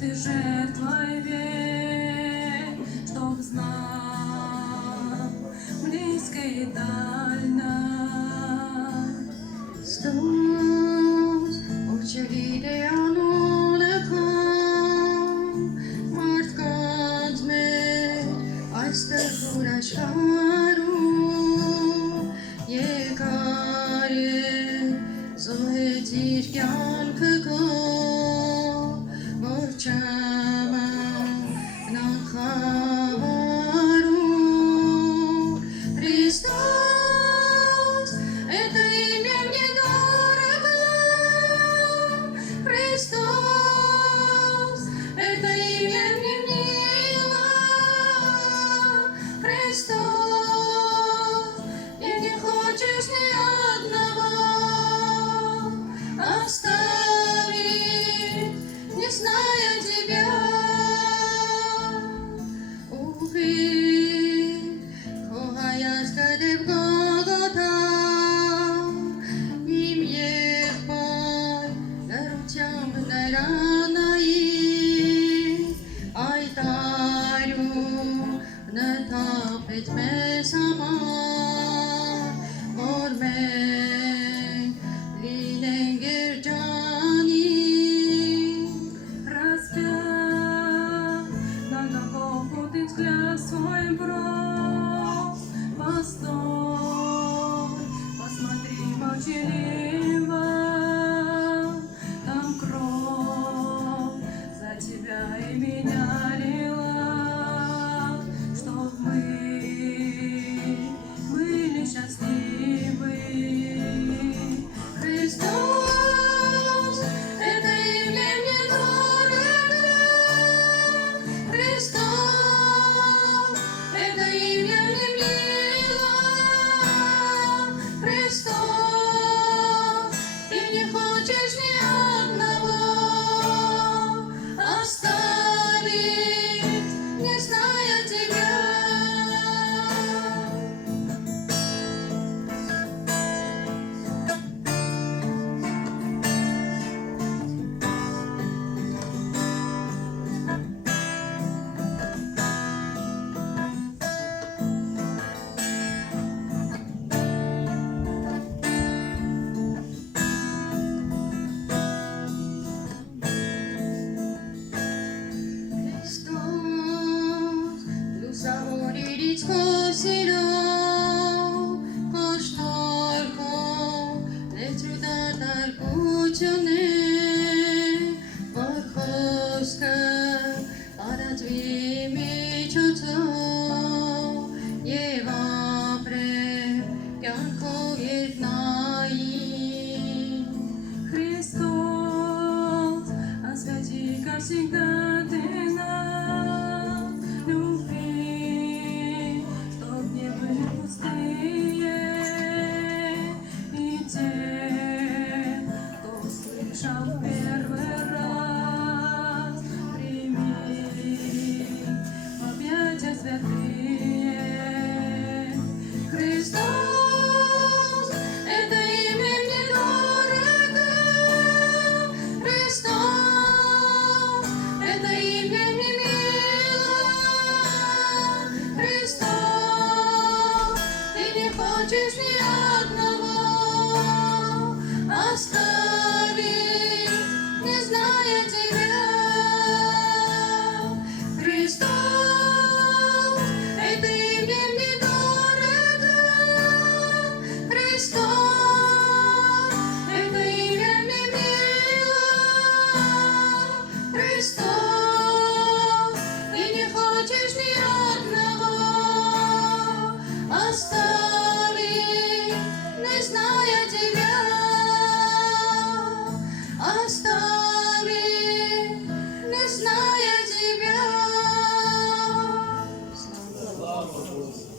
ты жертвой век, чтоб знал близкое и дальнее. Kristus, očevidē anonekam, martkāds mēr, aizstarpūraš kāru, jēkāre, zohetir kjankako, morčama, nakharu. Kristus, это имя мне дорого. Христос, это имя мне мило. Христос, и не хочешь ни одного оставить, не зная тебя. Убить, хохаясь, каде в Голгота, им ехпай, дарутям наранаи, айтарю, не тапет ме сама, морме, линенгер джани. Распят на Голгофу ты взгляд свой бросил. Постой, посмотри молчаливо, там кровь за тебя и меня лила, чтоб мы были счастливы. Христос, это имя мне дорого. Христос, это имя мне мило. Христос, ты не хочешь ни одного оставить, не зная тебя. Христос, луса горит скосиро, кошторко, летруда таркучане, вархоска, парадви мечото, евапре, янко еднаи. Христос, освяти, как всегда, ты нас люби, чтоб не были пустые и те, кто слышал в первый раз, прими в объятия святые. Христос, это имя мне дорого. Христос, это имя мне мило. Христос, ты не хочешь ни одного оставить, не зная тебя. Христос, это имя мне дорого. Христос, это имя мне мило. Христос, ты не хочешь ни одного оставить, не зная тебя. Оставить, не зная тебя. Слава Богу.